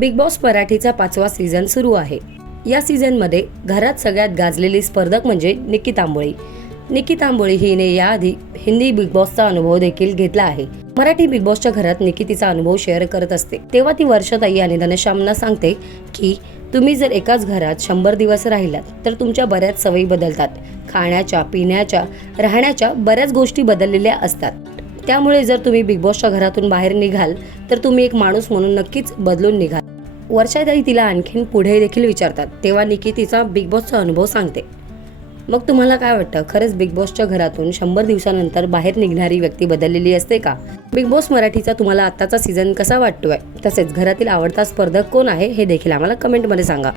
Big boss मराठीचा पाचवा season सुरू आहे. या सीझनमध्ये घरात सगळ्यात गाजलेली स्पर्धक म्हणजे निकी तांबोळी निकी तांबोळी हिने याआधी हिंदी बिग बॉसचा अनुभव देखील घेतला आहे. मराठी बिग बॉसच्या घरात निकी तिचा अनुभव शेअर करत असते. तेव्हा ती वर्षाताई आणि धनश्यामना सांगते की तुम्ही जर एकाच घरात शंभर दिवस राहिलात तर तुमच्या बऱ्याच सवयी बदलतात. खाण्याच्या पिण्याच्या राहण्याच्या बऱ्याच गोष्टी बदललेल्या असतात. त्यामुळे जर तुम्ही बिग बॉसच्या घरातून बाहेर निघाल तर तुम्ही एक माणूस म्हणून नक्कीच बदलून निघाल. वर्षाताई तिला आणखीन पुढे देखील विचारतात तेव्हा निकी तिचा बिग बॉसचा अनुभव सांगते. मग तुम्हाला काय वाटतं खरंच बिग बॉसच्या घरातून शंभर दिवसानंतर बाहेर निघणारी व्यक्ती बदललेली असते का? बिग बॉस मराठीचा तुम्हाला आत्ताचा सीझन कसा वाटतोय? तसेच घरातील आवडता स्पर्धक कोण आहे हे देखील आम्हाला कमेंटमध्ये सांगा.